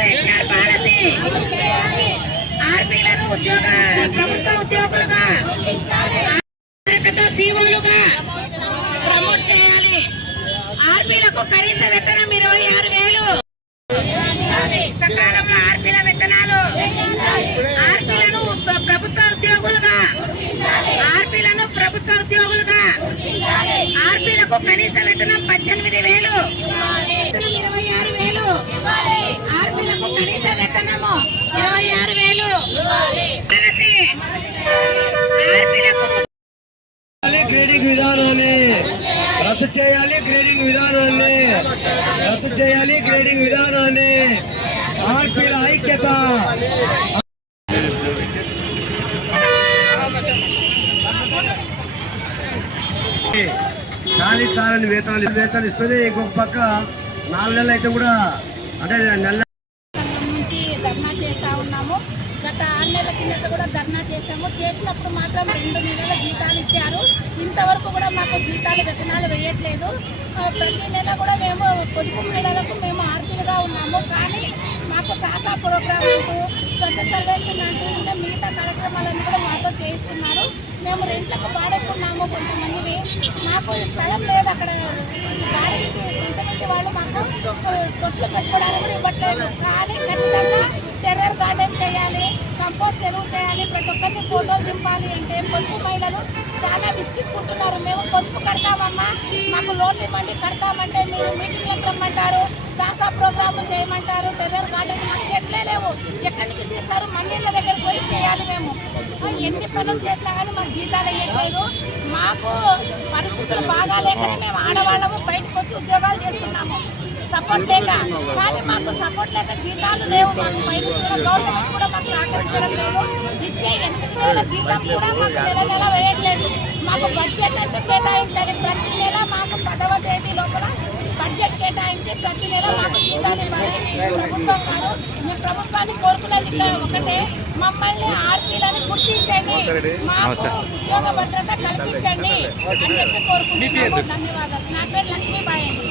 HR policy. ఆర్పీలను ఉద్యోగ కనీస వేతనం ఇరవై ఆరు వేలు. సకాలంలో ఆర్పీల వేతనం ప్రభుత్వ ఉద్యోగులుగా ఆర్పీలకు కనీస వేతనం పద్దెనిమిది వేలు. ఇరవై ఆరు వేలు. ఆర్పీలకు కనీస వేతనము ఇరవై ఆరు వేలు. కలిసి ఆర్పీలకు చేయాలి విధానాన్ని. రద్దు చేయాలి గ్రేడింగ్ విధానాన్ని. రద్దు చేయాలి గ్రేడింగ్ విధానాన్ని. ఆర్పీల ఐక్యత. చాలి చాలని వేతనాలు వేతనాలు ఇస్తూనే ఇంకొక పక్క నాలుగు నెలలు అయితే కూడా అంటే నెల నుంచి ధర్నా చేస్తా ఉన్నాము. గత ఆరు నెలల కిందట కూడా ధర్నా చేసాము చేసినప్పుడు మాత్రం రెండు నెలల జీతాలు ఇచ్చారు. ఇంతవరకు కూడా మాకు జీతాలు వేతనాలు వేయట్లేదు. ప్రతి నెల కూడా మేము పొదుపు మేళలకు మేము ఆర్పీలుగా ఉన్నాము. కానీ మాకు సాసా ప్రోగ్రామ్ అంటూ స్వచ్ఛ సర్వేక్షణ అంటూ ఇంకా మిగతా కార్యక్రమాలన్నీ కూడా మాతో చేయిస్తున్నారు. మేము రెంట్లకు వాడుకున్నాము కొంతమంది. మాకు స్థలం లేదు అక్కడ. ఈ బాడికి వాళ్ళు మాకు తొట్లు పెట్టుకోవడానికి కూడా ఇవ్వట్లేదు. కానీ ఖచ్చితంగా టెర్రర్ గార్డెన్ చేయాలి కంపోస్ట్ ఎరువు చేయాలి ప్రతి ఒక్కరిని ఫోటోలు దింపాలి అంటే పొదుపు మహిళలు చాలా విసిగించుకుంటున్నారు. మేము పొదుపు కడతామమ్మా మాకు లోన్లు ఇవ్వండి కడతామంటే మీరు మీటింగ్లకు రమ్మంటారు సాసా ప్రోగ్రాములు చేయమంటారు టెర్రర్ గార్డెన్ మాకు చెట్లే లేవు. ఎక్కడి నుంచి తీస్తారు? మందిళ్ళ దగ్గరికి పోయి చేయాలి మేము. ఎన్ని పనులు చేసినా కానీ మాకు జీతాలు వేయట్లేదు మాకు పరిస్థితులు బాగా లేకనే మేము ఆడవాళ్ళము బయటకు వచ్చి ఉద్యోగాలు చేస్తున్నాము. సపోర్ట్ లేక. కానీ మాకు సపోర్ట్ లేక జీతాలు లేవు. మాకు పై కూడా గవర్నమెంట్ కూడా మాకు సహకరించడం లేదు. ఇచ్చే ఎనిమిది వేల జీతం కూడా మాకు నెల నెల వేయట్లేదు. మాకు బడ్జెట్ అంటూ కేటాయించాలి. ప్రతి నెల మాకు పదవ తేదీ లోపల కేటాయించి ప్రతి నెల మాకు జీతాలు ఇవ్వాలి. ప్రభుత్వం గారు మేము ప్రభుత్వాన్ని కోరుకునేది ఇక్కడ ఒకటే. మమ్మల్ని ఆర్పీలని గుర్తించండి. మాకు ఉద్యోగ భద్రత కల్పించండి అని చెప్పి కోరుకుంటున్నాము. ధన్యవాదాలు. నా పేరు లక్ష్మీబాయి అండి.